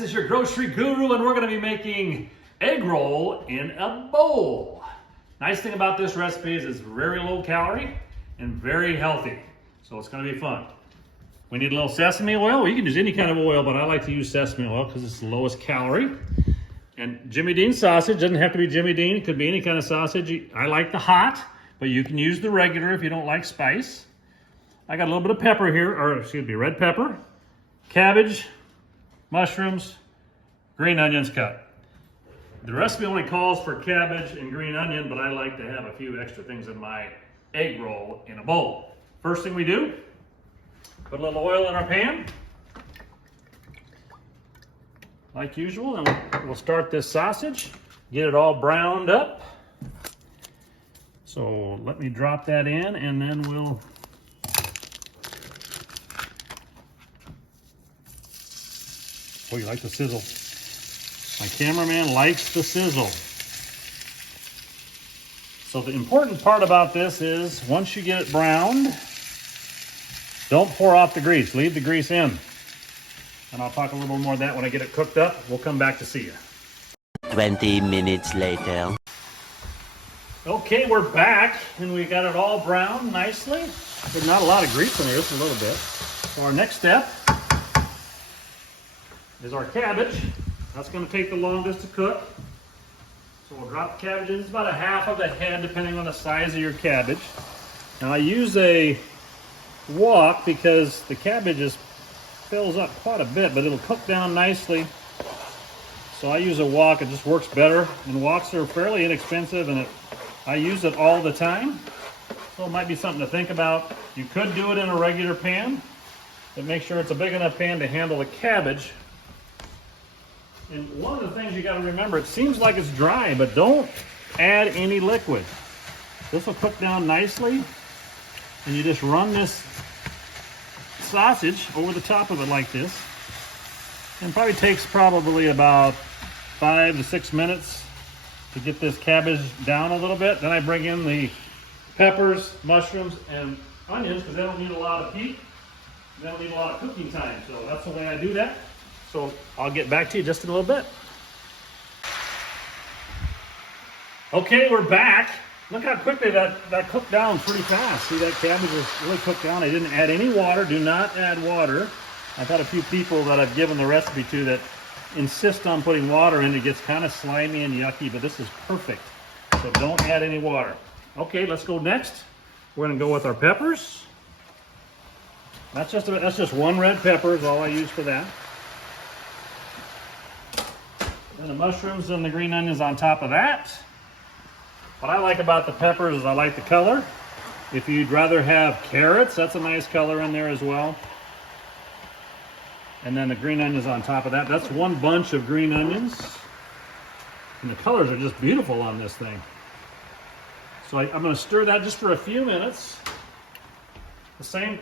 this is your grocery guru, and we're going to be making egg roll in a bowl. Nice thing about this recipe is it's very low calorie and very healthy, so it's going to be fun. We need a little sesame oil. You can use any kind of oil, but I like to use sesame oil because it's the lowest calorie. And Jimmy Dean sausage, doesn't have to be Jimmy Dean, it could be any kind of sausage. I like the hot, but you can use the regular if you don't like spice. I got a little bit of pepper here, or excuse me, red pepper, cabbage, mushrooms, green onions cut. The recipe only calls for cabbage and green onion, but I like to have a few extra things in my egg roll in a bowl. First thing we do, put a little oil in our pan, like usual, and we'll start this sausage, get it all browned up. So let me drop that in, and then we'll oh, you like the sizzle. My cameraman likes the sizzle. So the important part about this is once you get it browned, don't pour off the grease. Leave the grease in. And I'll talk a little more of that when I get it cooked up. We'll come back to see you. 20 minutes later. Okay, we're back, and we got it all browned nicely. There's not a lot of grease in here, just a little bit. So our next step is our cabbage. That's going to take the longest to cook. So we'll drop the cabbage in. It's about a half of the head, depending on the size of your cabbage. Now I use a wok because the cabbage fills up quite a bit, but it'll cook down nicely. So I use a wok. It just works better. And woks are fairly inexpensive, and I use it all the time. So it might be something to think about. You could do it in a regular pan, but make sure it's a big enough pan to handle the cabbage. And one of the things you got to remember, it seems like it's dry, but don't add any liquid. This will cook down nicely, and you just run this sausage over the top of it like this. And probably takes about 5 to 6 minutes to get this cabbage down a little bit. Then I bring in the peppers, mushrooms, and onions because they don't need a lot of heat. They don't need a lot of cooking time. So that's the way I do that. So I'll get back to you just in a little bit. Okay, we're back. Look how quickly that cooked down pretty fast. See, that cabbage is really cooked down. I didn't add any water. Do not add water. I've had a few people that I've given the recipe to that insist on putting water in. It gets kind of slimy and yucky, but this is perfect. So don't add any water. Okay, let's go next. We're gonna go with our peppers. That's just one red pepper is all I use for that. And the mushrooms and the green onions on top of that. What I like about the peppers is I like the color. If you'd rather have carrots, that's a nice color in there as well. And then the green onions on top of that. That's one bunch of green onions. And the colors are just beautiful on this thing. So I'm going to stir that just for a few minutes. Since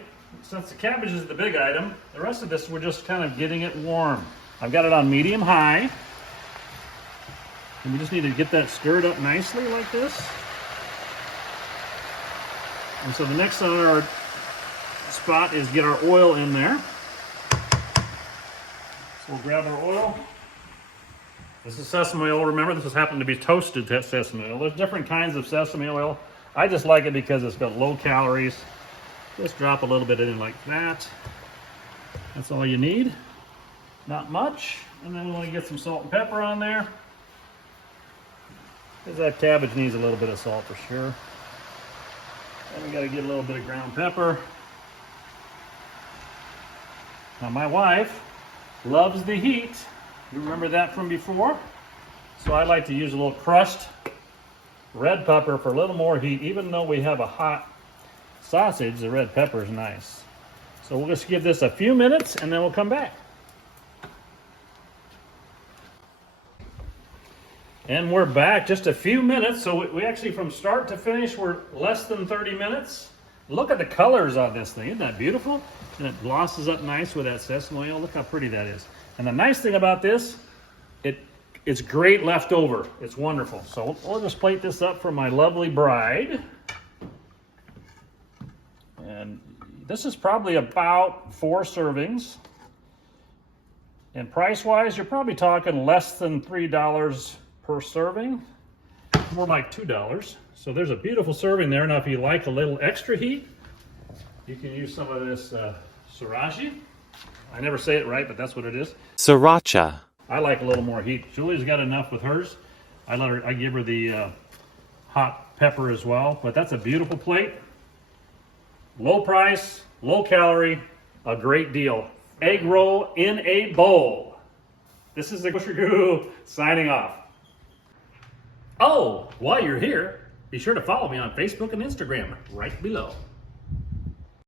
the cabbage is the big item, the rest of this we're just kind of getting it warm. I've got it on medium high. And we just need to get that stirred up nicely like this. And so the next on our spot is get our oil in there. So we'll grab our oil. This is sesame oil. Remember, this has happened to be toasted sesame oil. There's different kinds of sesame oil. I just like it because it's got low calories. Just drop a little bit in like that. That's all you need. Not much. And then we're going to get some salt and pepper on there. Because that cabbage needs a little bit of salt for sure. And we got to get a little bit of ground pepper. Now my wife loves the heat. You remember that from before? So I like to use a little crushed red pepper for a little more heat. Even though we have a hot sausage, the red pepper is nice. So we'll just give this a few minutes and then we'll come back. And we're back just a few minutes. So we actually, from start to finish, we're less than 30 minutes. Look at the colors on this thing. Isn't that beautiful? And it glosses up nice with that sesame oil. Look how pretty that is. And the nice thing about this, it's great leftover. It's wonderful. So we'll just plate this up for my lovely bride. And this is probably about 4 servings. And price-wise, you're probably talking less than $3 per serving, more like $2. So there's a beautiful serving there. Now, if you like a little extra heat, you can use some of this sriracha. I never say it right, but that's what it is. Sriracha. I like a little more heat. Julie's got enough with hers. I give her the hot pepper as well. But that's a beautiful plate. Low price, low calorie, a great deal. Egg roll in a bowl. This is the Grocery Guru signing off. Oh, while you're here, be sure to follow me on Facebook and Instagram right below.